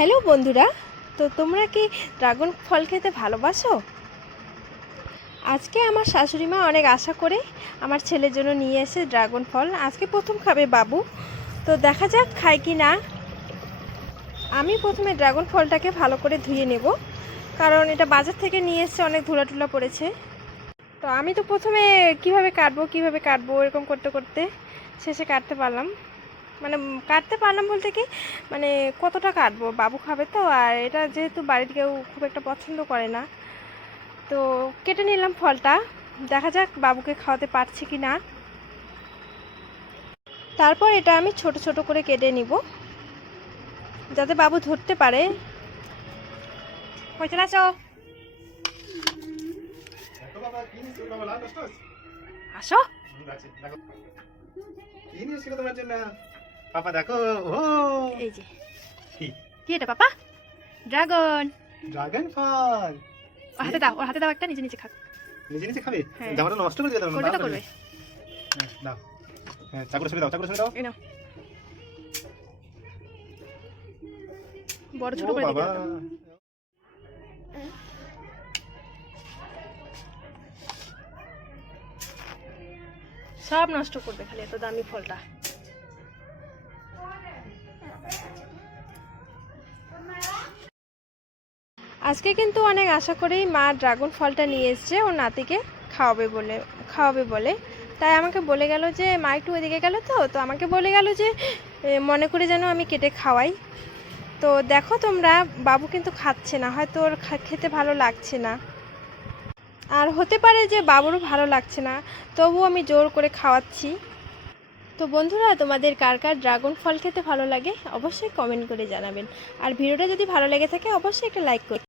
Hello বন্ধুরা, তো তোমরা কি ড্রাগন ফল খেতে ভালোবাসো? আজকে আমার শাশুড়ি মা অনেক আশা করে আমার ছেলের জন্য নিয়ে এসে ড্রাগন ফল। আজকে প্রথম খাবে বাবু, তো দেখা যাক খায় কি না। আমি প্রথমে ড্রাগন ফলটাকে ভালো করে ধুয়ে নেব, কারণ এটা বাজার থেকে নিয়ে এসে অনেক ধুলা টুলা পড়েছে। তো আমি তো প্রথমে কীভাবে কাটবো কীভাবে কাটবো, এরকম করতে করতে শেষে কাটতে পারলাম। মানে কাটতে পারলাম বলতে কি মানে কতটা কাটবো? বাবু খাবে তো, আর এটা যেহেতু বাড়ির কেউ খুব একটা পছন্দ করে না। তো কেটে নিলাম ফলটা। দেখা যাক বাবুকে খাওয়াতে পারছি কি না। তারপর এটা আমি ছোট ছোট করে কেটে নিব, যাতে বাবু ধরতে পারে। লাল রসটস আসো। পাপা দেখো ও। এই যে। কি? এটা পাপা? ড্রাগন। ড্রাগন ফল। হাতে দাও ওর হাতে দাও একটা নিজে নিজে খাক। নিজে নিজে খাবে? হ্যাঁ। জামাটা নষ্ট করে দাও কোনটা দাও করবে? হ্যাঁ, দাও। হ্যাঁ চাকুরে দাও চাকুরে ছুড়ে দাও। এই নাও। বড় ছোট করে বাবা। সব নষ্ট করবে খালি এত দামি ফলটা। আজকে কিন্তু অনেক আশা করেই মা ড্রাগন ফলটা নিয়ে এসছে, ওর নাতিকে খাওয়াবে বলে খাওয়াবে বলে। তাই আমাকে বলে গেল যে, মা একটু ওইদিকে গেল তো? তো আমাকে বলে গেল যে মনে করে যেন আমি কেটে খাওয়াই। তো দেখো তোমরা, বাবু কিন্তু খাচ্ছে না, হয়তো ওর খেতে ভালো লাগছে না। আর হতে পারে যে বাবুরও ভালো লাগছে না, তবুও আমি জোর করে খাওয়াচ্ছি। তো বন্ধুরা, তোমাদের কার কার ড্রাগন ফল খেতে ভালো লাগে অবশ্যই কমেন্ট করে জানাবেন। আর ভিডিওটা যদি ভালো লেগে থাকে, অবশ্যই একটা লাইক করুন